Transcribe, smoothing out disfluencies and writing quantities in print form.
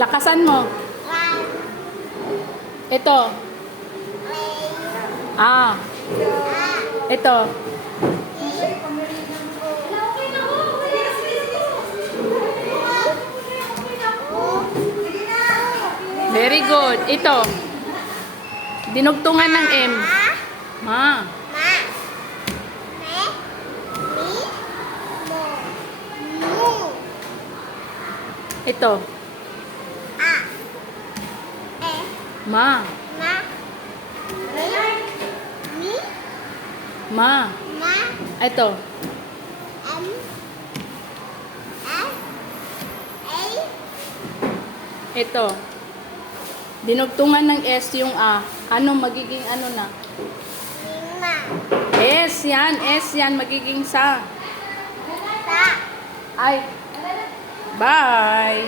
Lakasan mo. Ito. Ah. Ito. Very good. Ito. Dinugtungan ng M. Ma. Ito. Ma. Ma. Ito. Ito. Dinugtungan ng S yung A. Ano magiging ano na? S yan. S yan. Magiging sa. Ay. Bye.